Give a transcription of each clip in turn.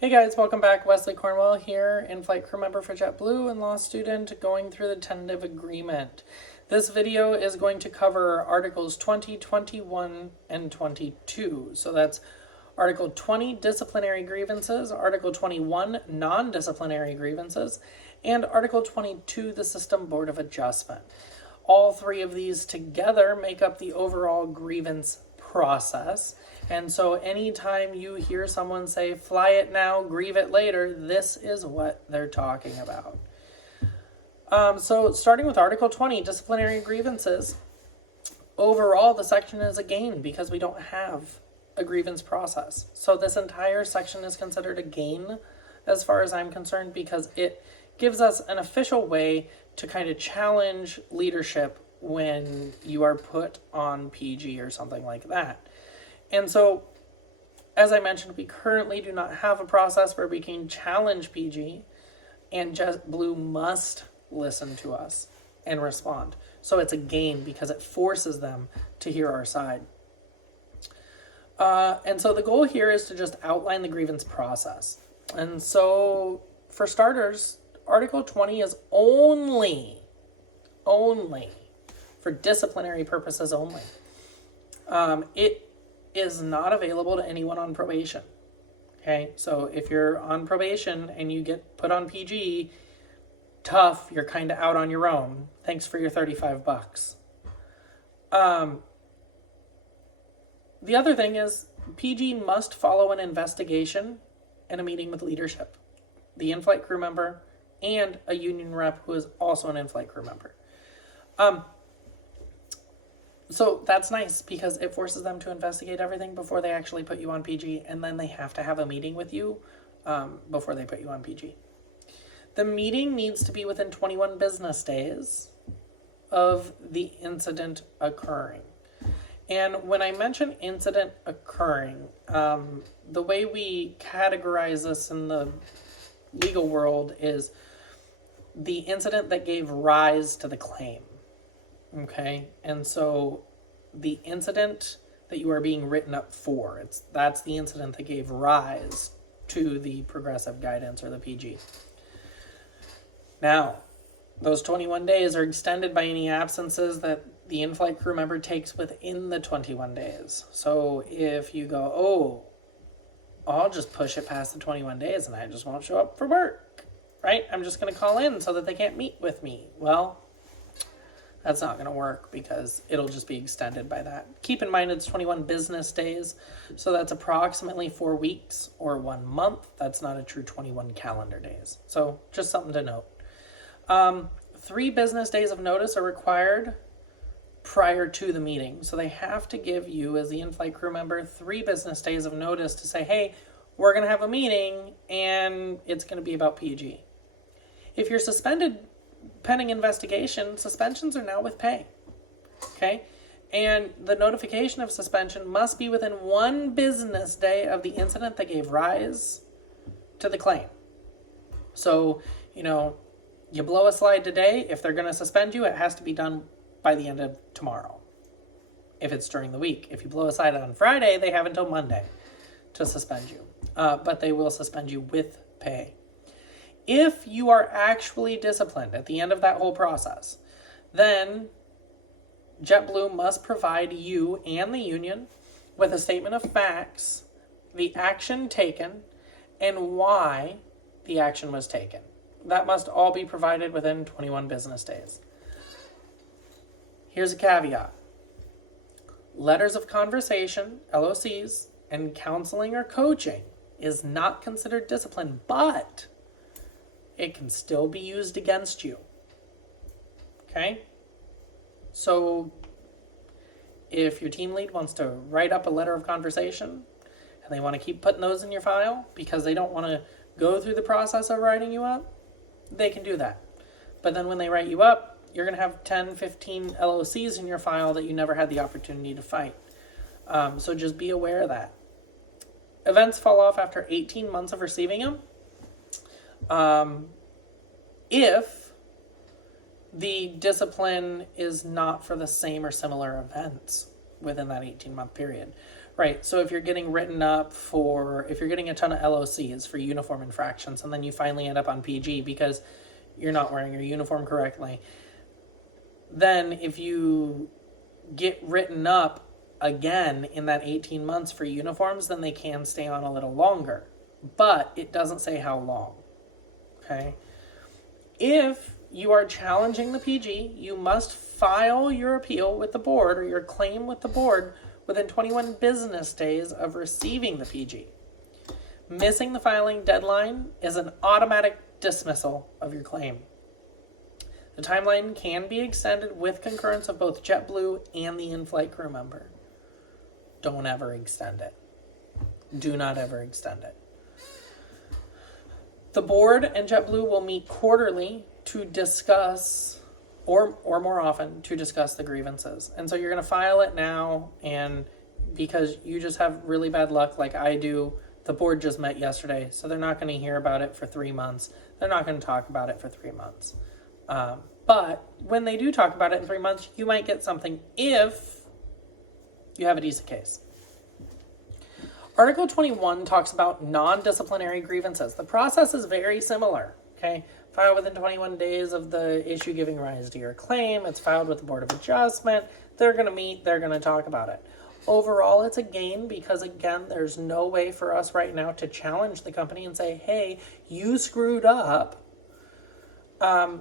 Hey guys, welcome back. Wesley Cornwell here, in-flight crew member for JetBlue and law student going through the tentative agreement. This video is going to cover Articles 20, 21, and 22. So that's Article 20, Disciplinary Grievances, Article 21, Non-Disciplinary Grievances, and Article 22, the System Board of Adjustment. All three of these together make up the overall grievance process. And so anytime you hear someone say, fly it now, grieve it later, this is what they're talking about. So starting with Article 20, disciplinary grievances, overall the section is a gain because we don't have a grievance process. So this entire section is considered a gain as far as I'm concerned because it gives us an official way to kind of challenge leadership when you are put on PG or something like that. And so, as I mentioned, we currently do not have a process where we can challenge PG, and JetBlue must listen to us and respond. So it's a gain because it forces them to hear our side. And so the goal here is to just outline the grievance process. And so, for starters, Article 20 is only for disciplinary purposes only. It is not available to anyone on probation. Okay, so if you're on probation and you get put on PG, tough, you're kind of out on your own. Thanks for your $35. The other thing is PG must follow an investigation and a meeting with leadership, the in-flight crew member, and a union rep who is also an in-flight crew member. So that's nice because it forces them to investigate everything before they actually put you on PG, and then they have to have a meeting with you before they put you on PG. The meeting needs to be within 21 business days of the incident occurring. And when I mention incident occurring, the way we categorize this in the legal world is the incident that gave rise to the claim. Okay, and so the incident that you are being written up for, that's the incident that gave rise to the progressive guidance or the PG. Now, those 21 days are extended by any absences that the in-flight crew member takes within the 21 days. So if you go, oh, I'll just push it past the 21 days and I just won't show up for work, right? I'm just going to call in so that they can't meet with me. Well, that's not going to work because it'll just be extended by that. Keep in mind it's 21 business days, so that's approximately 4 weeks or 1 month. That's not a true 21 calendar days. So just something to note. 3 business days of notice are required prior to the meeting. So they have to give you, as the in-flight crew member, 3 business days of notice to say, hey, we're going to have a meeting and it's going to be about PG. If you're suspended pending investigation, suspensions are now with pay. Okay? And the notification of suspension must be within 1 business day of the incident that gave rise to the claim. So, you blow a slide today, if they're going to suspend you, it has to be done by the end of tomorrow. If it's during the week. If you blow a slide on Friday, they have until Monday to suspend you. But they will suspend you with pay. If you are actually disciplined at the end of that whole process, then JetBlue must provide you and the union with a statement of facts, the action taken, and why the action was taken. That must all be provided within 21 business days. Here's a caveat. Letters of conversation, LOCs, and counseling or coaching is not considered discipline, but it can still be used against you. Okay? So if your team lead wants to write up a letter of conversation and they want to keep putting those in your file because they don't want to go through the process of writing you up, they can do that. But then when they write you up, you're going to have 10, 15 LOCs in your file that you never had the opportunity to fight. So just be aware of that. Events fall off after 18 months of receiving them. If the discipline is not for the same or similar events within that 18-month period. Right. So if you're getting written up if you're getting a ton of LOCs for uniform infractions, and then you finally end up on PG because you're not wearing your uniform correctly, then if you get written up again in that 18 months for uniforms, then they can stay on a little longer. But it doesn't say how long. Okay? If you are challenging the PG, you must file your appeal with the board or your claim with the board within 21 business days of receiving the PG. Missing the filing deadline is an automatic dismissal of your claim. The timeline can be extended with concurrence of both JetBlue and the in-flight crew member. Don't ever extend it. Do not ever extend it. The board and JetBlue will meet quarterly to discuss, or more often, to discuss the grievances. And so you're going to file it now, and because you just have really bad luck like I do, the board just met yesterday, so they're not going to hear about it for 3 months. They're not going to talk about it for 3 months. But when they do talk about it in 3 months, you might get something if you have a decent case. Article 21 talks about non-disciplinary grievances. The process is very similar. Okay, file within 21 days of the issue giving rise to your claim. It's filed with the Board of Adjustment. They're going to meet. They're going to talk about it. Overall, it's a gain because, again, there's no way for us right now to challenge the company and say, hey, you screwed up. And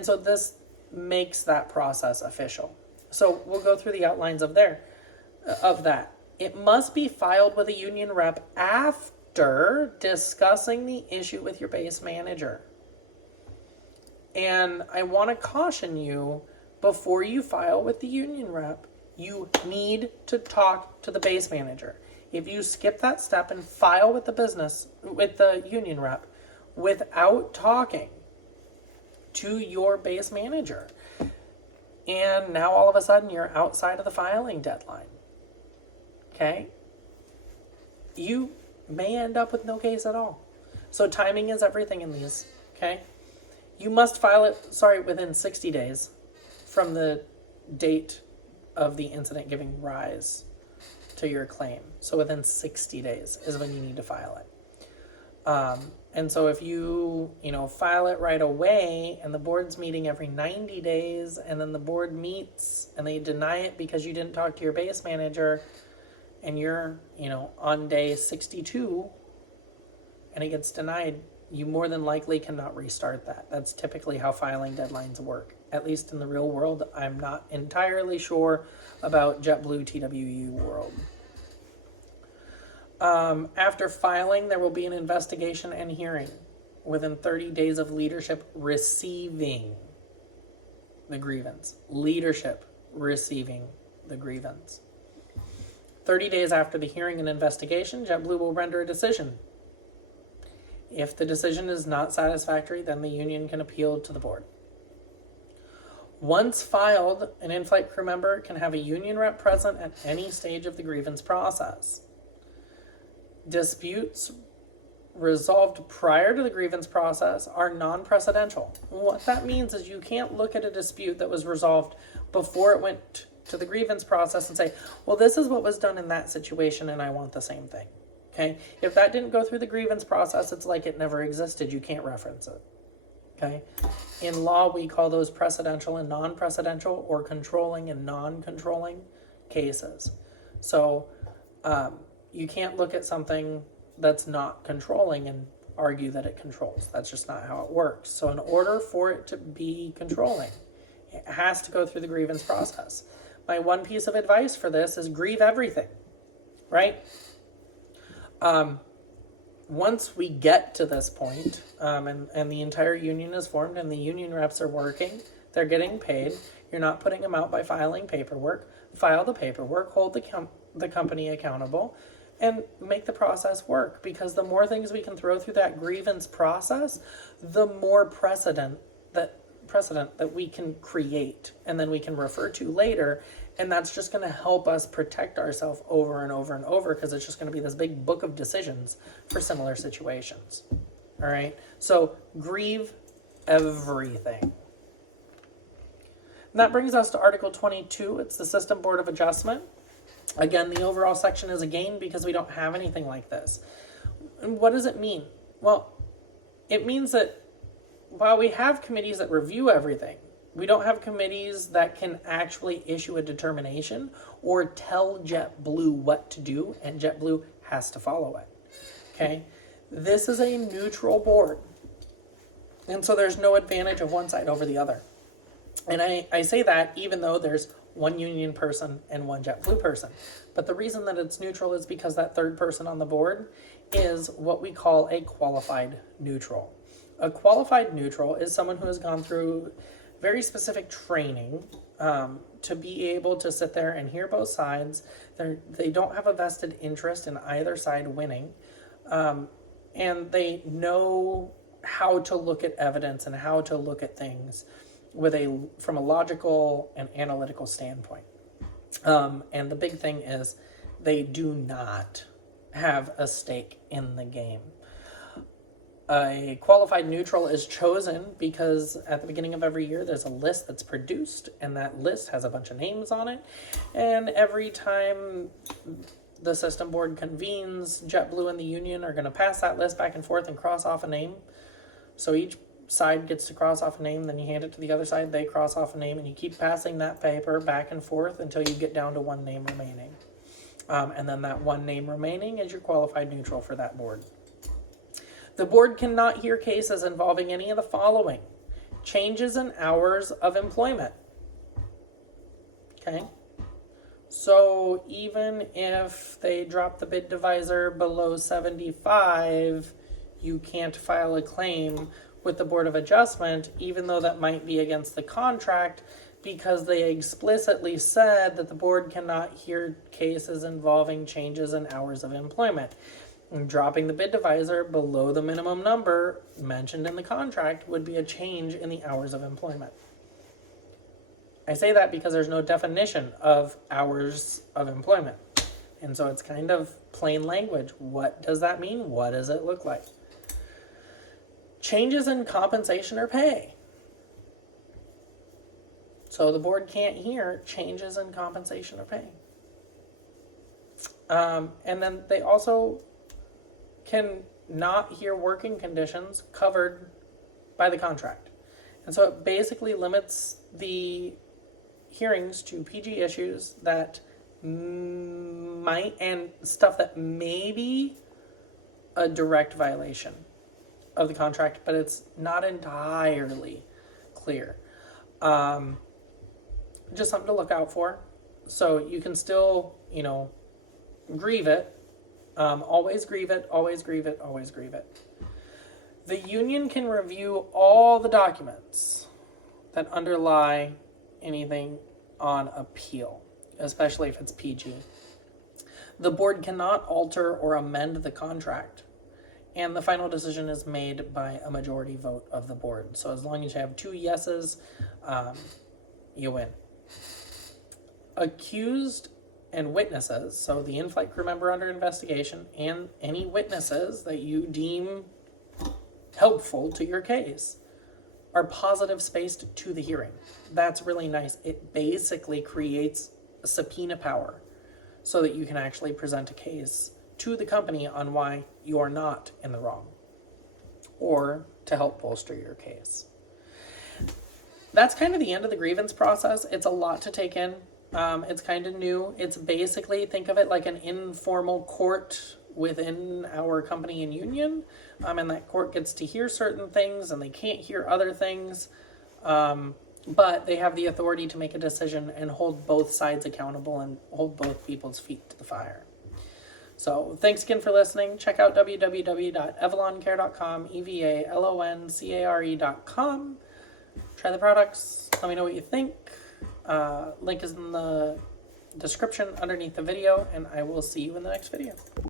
so this makes that process official. So we'll go through the outlines of that. It must be filed with a union rep after discussing the issue with your base manager. And I want to caution you, before you file with the union rep, you need to talk to the base manager. If you skip that step and file with the union rep without talking to your base manager, and now all of a sudden you're outside of the filing deadline, okay, you may end up with no case at all. So timing is everything in these, okay? You must file it, within 60 days from the date of the incident giving rise to your claim. So within 60 days is when you need to file it. And so if you file it right away and the board's meeting every 90 days and then the board meets and they deny it because you didn't talk to your base manager and you're, on day 62 and it gets denied, you more than likely cannot restart that. That's typically how filing deadlines work. At least in the real world. I'm not entirely sure about JetBlue TWU world. After filing, there will be an investigation and hearing within 30 days of leadership receiving the grievance. Leadership receiving the grievance. 30 days after the hearing and investigation, JetBlue will render a decision. If the decision is not satisfactory, then the union can appeal to the board. Once filed, an in-flight crew member can have a union rep present at any stage of the grievance process. Disputes resolved prior to the grievance process are non-precedential. What that means is you can't look at a dispute that was resolved before it went to the grievance process and say, well, this is what was done in that situation and I want the same thing. Okay? If that didn't go through the grievance process, it's like it never existed. You can't reference it. Okay? In law, we call those precedential and non-precedential, or controlling and non-controlling cases. So you can't look at something that's not controlling and argue that it controls. That's just not how it works. So in order for it to be controlling, it has to go through the grievance process. My one piece of advice for this is grieve everything, right? Once we get to this point, and the entire union is formed and the union reps are working, they're getting paid, you're not putting them out by filing paperwork, file the paperwork, hold the company accountable, and make the process work. Because the more things we can throw through that grievance process, the more precedent that we can create and then we can refer to later. And that's just going to help us protect ourselves over and over and over, because it's just going to be this big book of decisions for similar situations. All right. So grieve everything. And that brings us to Article 22. It's the System Board of Adjustment. Again, the overall section is a gain because we don't have anything like this. And what does it mean? Well, it means that while we have committees that review everything, we don't have committees that can actually issue a determination or tell JetBlue what to do, and JetBlue has to follow it. Okay? This is a neutral board. And so there's no advantage of one side over the other. And I say that even though there's one union person and one JetBlue person. But the reason that it's neutral is because that third person on the board is what we call a qualified neutral. A qualified neutral is someone who has gone through very specific training to be able to sit there and hear both sides. They don't have a vested interest in either side winning. And they know how to look at evidence and how to look at things from a logical and analytical standpoint. And the big thing is they do not have a stake in the game. A qualified neutral is chosen because at the beginning of every year there's a list that's produced, and that list has a bunch of names on it. And every time the system board convenes, JetBlue and the union are going to pass that list back and forth and cross off a name. So each side gets to cross off a name, then you hand it to the other side, they cross off a name, and you keep passing that paper back and forth until you get down to one name remaining. And then that one name remaining is your qualified neutral for that board. The board cannot hear cases involving any of the following: changes in hours of employment. Okay? So even if they drop the bid divisor below 75, you can't file a claim with the Board of Adjustment, even though that might be against the contract, because they explicitly said that the board cannot hear cases involving changes in hours of employment. And dropping the bid divisor below the minimum number mentioned in the contract would be a change in the hours of employment. I say that because there's no definition of hours of employment. And so it's kind of plain language. What does that mean? What does it look like? Changes in compensation or pay. So the board can't hear changes in compensation or pay. And then they also can not hear working conditions covered by the contract. And so it basically limits the hearings to PG issues that might, and stuff that may be a direct violation of the contract, but it's not entirely clear. Just something to look out for. So you can still, grieve it. Always grieve it, always grieve it, always grieve it. The union can review all the documents that underlie anything on appeal, especially if it's PG. The board cannot alter or amend the contract, and the final decision is made by a majority vote of the board. So as long as you have 2 yeses, you win. Accused and witnesses, so the in-flight crew member under investigation and any witnesses that you deem helpful to your case, are positive spaced to the hearing. That's really nice. It basically creates subpoena power so that you can actually present a case to the company on why you are not in the wrong, or to help bolster your case. That's kind of the end of the grievance process. It's a lot to take in. It's kind of new. It's basically, think of it like an informal court within our company and union. And that court gets to hear certain things and they can't hear other things. But they have the authority to make a decision and hold both sides accountable and hold both people's feet to the fire. So thanks again for listening. Check out www.evaloncare.com, evaloncare.com. Try the products. Let me know what you think. Link is in the description underneath the video, and I will see you in the next video.